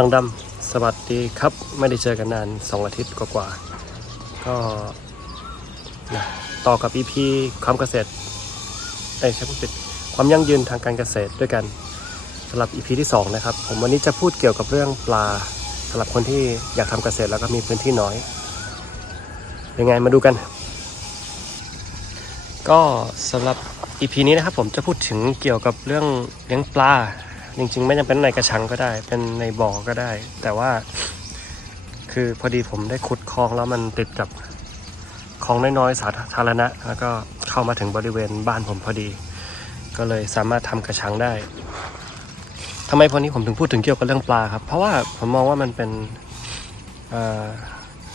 ลังดำสวัสดีครับ ไม่ได้เจอกันนานสองอาทิตย์กว่าๆก็นะต่อกับ EP ความเกษตรเอ้ใช่พูดผิดความยั่งยืนทางการเกษตรด้วยกันสำหรับ EP ที่ 2 นะครับ ผมวันนี้จะพูดเกี่ยวกับเรื่องปลาสำหรับคนที่อยากทำเกษตรแล้วก็มีพื้นที่น้อย ยังไงมาดูกัน ก็สำหรับ EP นี้นะครับผมจะพูดถึงเกี่ยวกับเรื่องเลี้ยงปลา จริงๆ ไม่จำเป็นในกระชังก็ได้ เป็นในบ่อก็ได้ แต่ว่า คือพอดีผมได้ขุดคลองแล้วมันติดกับคลองน้อยๆสาธารณะ แล้วก็เข้ามาถึงบริเวณบ้านผมพอดี ก็เลยสามารถทำกระชังได้ทำไมพอนี้ผมถึงพูดถึงเกี่ยวกับเรื่องปลาครับ เพราะว่าผมมองว่ามันเป็น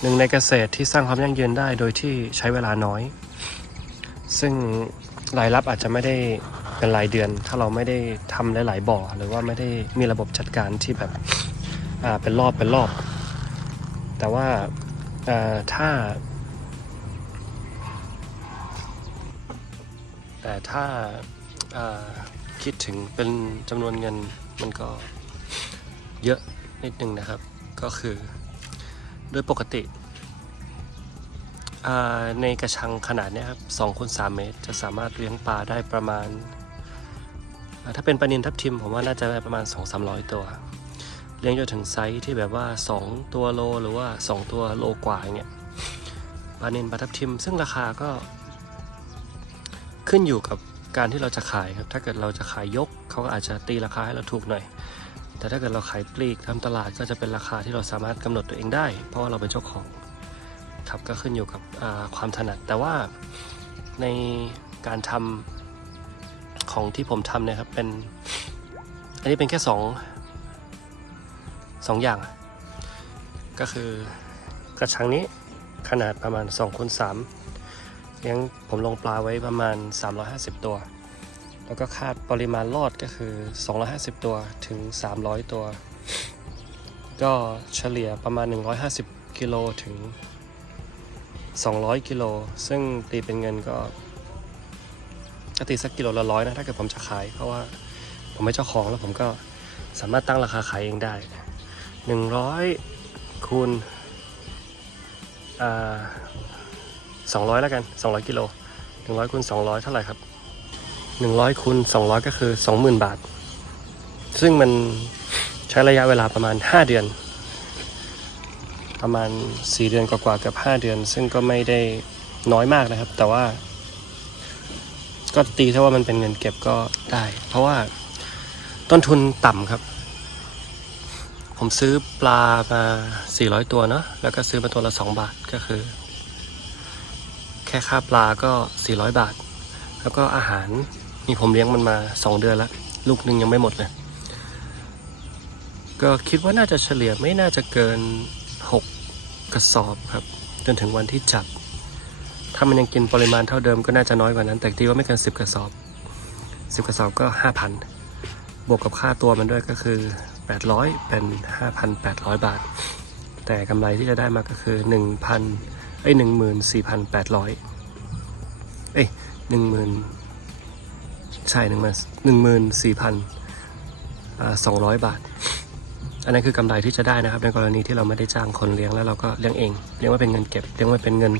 หนึ่งในเกษตรที่สร้างความยั่งยืนได้โดยที่ใช้เวลาน้อย ซึ่งรายรับอาจจะไม่ได้ เป็นรายเดือน ถ้าเราไม่ได้ทำหลาย ๆ บ่อ หรือว่าไม่ได้มีระบบจัดการที่แบบอ่าเป็นรอบเป็นรอบ แต่ว่าอ่อถ้า แต่ถ้าคิดถึงเป็นจำนวนเงินมันก็เยอะนิดนึงนะครับ ก็คือโดยปกติในกระชังขนาดนี้ครับ2คูณ3เมตร จะสามารถเลี้ยงปลาได้ประมาณ ถ้าเป็นปลานินทับทิมผมว่าน่าจะประมาณ 2 3 0 0 ตัว เลี้ยงจนถึงไซส์ที่แบบว่า 2 ตัวโลหรือว่า 2 ตัวโลกว่าอย่างเงี้ยปลานินปลาทับทิม ซึ่งราคาก็ ขึ้นอยู่กับการที่เราจะขายครับ ถ้าเกิดเราจะขายยกเขาก็อาจจะตีราคาให้เราถูกหน่อย แต่ถ้าเกิดเราขายปลีกทำตลาดก็จะเป็นราคาที่เราสามารถกำหนดตัวเองได้ เพราะว่าเราเป็นเจ้าของครับก็ขึ้นอยู่กับความถนัดแต่ว่าในการทำ ของที่ผมทำเนี่ยครับเป็น อันนี้เป็นแค่สองสองอย่าง ก็คือกระชังนี้ขนาดประมาณ2คูณ3เลี้ยงผมลงปลาไว้ประมาณ 350 ตัว แล้วก็คาดปริมาณรอดก็คือ 250 ตัวถึง 300 ตัว ก็เฉลี่ยประมาณ 150 กิโลถึง 200 กิโล ซึ่งตีเป็นเงินก็ ก็ตีสักกิโลละร้อยนะถ้าเกิดผมจะขาย เพราะว่าผมเป็นเจ้าของแล้วผมก็สามารถตั้งราคาขายเองได้ 100คูณสอ่า200แล้วกัน 200กิโล100คูณ200 เท่าไหร่ครับ 100คูณ200 ก็คือ 20,000 บาท ซึ่งมันใช้ระยะเวลาประมาณ 5 เดือน ประมาณ 4 เดือนกว่าๆเกับ5 เดือน ซึ่งก็ไม่ได้น้อยมากนะครับ แต่ว่า ก็ตีถ้าว่ามันเป็นเงินเก็บก็ได้ เพราะว่าต้นทุนต่ำครับ ผมซื้อปลามา 400 ตัวเนาะแล้วก็ซื้อมาตัวละ 2 บาทก็คือ แค่ค่าปลาก็ 400 บาท แล้วก็อาหารนี่ผมเลี้ยงมันมา 2 เดือนล้วลูกหนึ่งยังไม่หมดเลย ก็คิดว่าน่าจะเฉลี่ยไม่น่าจะเกิน 6 กระสอบครับ จนถึงวันที่จับ ถ้ามันยังกินปริมาณเท่าเดิมก็น่าจะน้อยกว่านั้น แต่ตีว่าไม่เกิน10กระสอบ10กระสอบก็5,000บวกกับค่าตัวมันด้วยก็คือ800เป็น5,800บาท แต่กำไรที่จะได้มาก็คือ1,000เอ้ย14,800เอ้ย10,000ใช่1 14,200บาท อันนั้นคือกำไรที่จะได้นะครับ ในกรณีที่เราไม่ได้จ้างคนเลี้ยงแล้วเราก็เลี้ยงเองเลี้ยงไว้เป็นเงินเก็บเลี้ยงไว้เป็นเงิน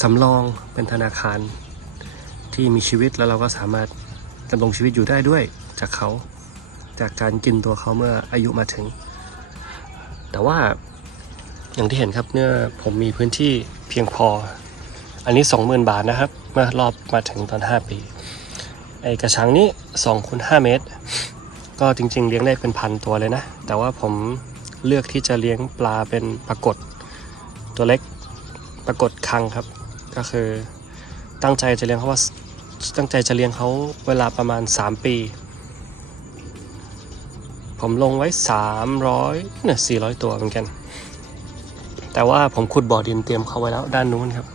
สำรองเป็นธนาคารที่มีชีวิตแล้วเราก็สามารถดำรงชีวิตอยู่ได้ด้วยจากเขาจากการกินตัวเขาเมื่ออายุมาถึง แต่ว่าอย่างที่เห็นครับเนี่ยผมมีพื้นที่เพียงพอ อันนี้ 20,000 บาทนะครับ เมื่อรอบมาถึงตอน 5 ปี ไอกระชังนี้2คูณ5เมตร ก็จริง ๆ เลี้ยงได้เป็นพันตัวเลยนะ แต่ว่าผมเลือกที่จะเลี้ยงปลาเป็นปรากฏตัวเล็กปรากฏคังครับ ก็คือตั้งใจจะเลี้ยงเขาว่าตั้งใจจะเลี้ยงเขาเวลาประมาณ 3 ปี ผมลงไว้ 300เนี่ย400 ตัวเหมือนกัน แต่ว่าผมขุดบ่อดินเตรียมเขาไว้แล้วด้านนู้นครับ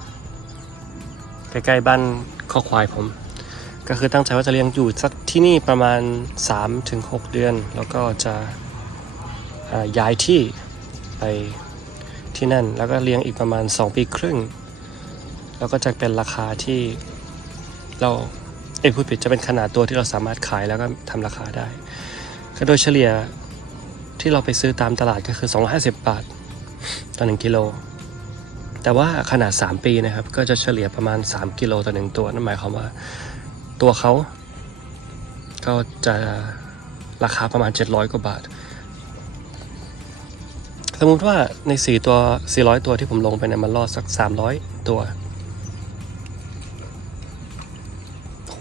ใกล้ๆบ้านข้อควายผม ก็คือตั้งใจว่าจะเลี้ยงอยู่สักที่นี่ประมาณ 3-6 เดือน แล้วก็จะย้ายที่ไปที่นั่น แล้วก็เลี้ยงอีกประมาณ 2 ปีครึ่ง แล้วก็จะเป็นราคาที่เราเอ้พูดผิดจะเป็นขนาดตัวที่เราสามารถขายแล้วก็ทำราคาได้ ก็โดยเฉลี่ยที่เราไปซื้อตามตลาดก็คือ 250 บาทต่อ 1 กิโล แต่ว่าขนาด 3 ปีนะครับ ก็จะเฉลี่ยประมาณ 3 กิโลต่อ 1 ตัว นั่นหมายความว่า ตัวเขาก็จะราคาประมาณ 700 กว่าบาท สมมติว่าใน 4 ตัว 400 ตัวที่ผมลงไปเนี่ยมันรอดสัก 300 ตัวโห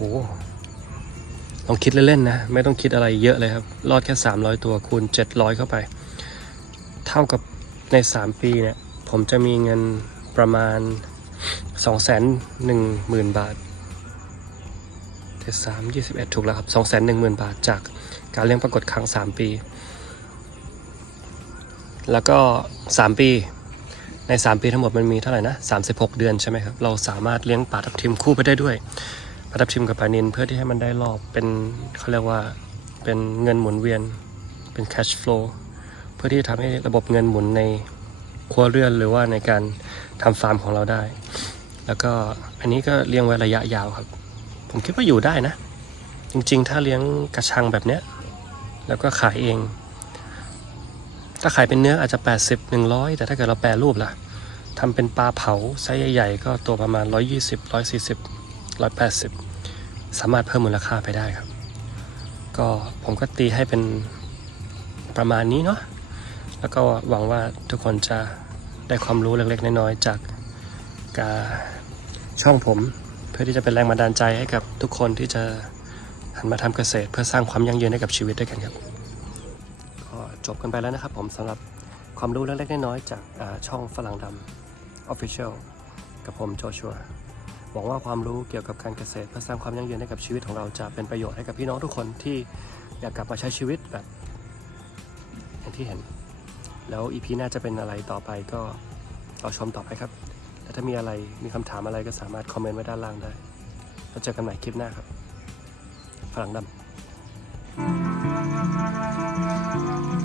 ลองคิดเล่นๆนะ ไม่ต้องคิดอะไรเยอะเลยครับ รอดแค่ 300 ตัวคูณ 700 เข้าไป เท่ากับใน 3 ปีเนี่ย ผมจะมีเงินประมาณ 2 1 0 0 0 0 บาท เจ็ดสามยี่สิบเอ็ดถูกแล้วครับ2 1 0 0 0 0บาทจากการเลี้ยงปรากฏครั้ง3ปี แล้วก็3ปีใน 3 ปีทั้งหมดมันมีเท่าไหร่นะ36 เดือนใช่ไหมครับ เราสามารถเลี้ยงปลาทับทิมคู่ไปได้ด้วยปลาทับทิมกับปลานินเพื่อที่ให้มันได้รอบเป็นเขาเรียกว่าเป็นเงินหมุนเวียนเป็น cash flow เพื่อที่จะทำให้ระบบเงินหมุนในครัวเรือนหรือว่าในการทำฟาร์มของเราได้ แล้วก็อันนี้ก็เลี้ยงไว้ระยะยาวครับ ผมคิดว่าอยู่ได้นะ จริงๆ ถ้าเลี้ยงกระชังแบบเนี้ย แล้วก็ขายเอง ถ้าขายเป็นเนื้ออาจจะ 80 100 แต่ถ้าเกิดเราแปรรูปล่ะทำเป็นปลาเผาไซส์ใหญ่ๆ ก็ตัวประมาณ 120 140 180 สามารถเพิ่มมูลค่าไปได้ครับ ก็ผมก็ตีให้เป็นประมาณนี้เนาะแล้วก็หวังว่าทุกคนจะได้ความรู้เล็กๆ น้อยๆ จากการช่องผม เพื่อที่จะเป็นแรงบันดาลใจให้กับทุกคนที่จะหันมาทำเกษตร เพื่อสร้างความยั่งยืนให้กับชีวิตด้วยกันครับก็จบกันไปแล้วนะครับผมสำหรับความรู้เล็กๆน้อยๆจากช่องฝรั่งดำ Official กับผมโจชัวหวังว่าความรู้เกี่ยวกับการเกษตร เพื่อสร้างความยั่งยืนให้กับชีวิตของเราจะเป็นประโยชน์ให้กับพี่น้องทุกคนที่อยากกลับมาใช้ชีวิตแบบอย่างที่เห็น แล้วอีพีหน้าจะเป็นอะไรต่อไปก็รอชมต่อไปครับ และถ้ามีอะไรมีคำถามอะไรก็สามารถคอมเมนต์ไว้ด้านล่างได้ แล้วเจอกันใหม่คลิปหน้าครับฝรั่งดำ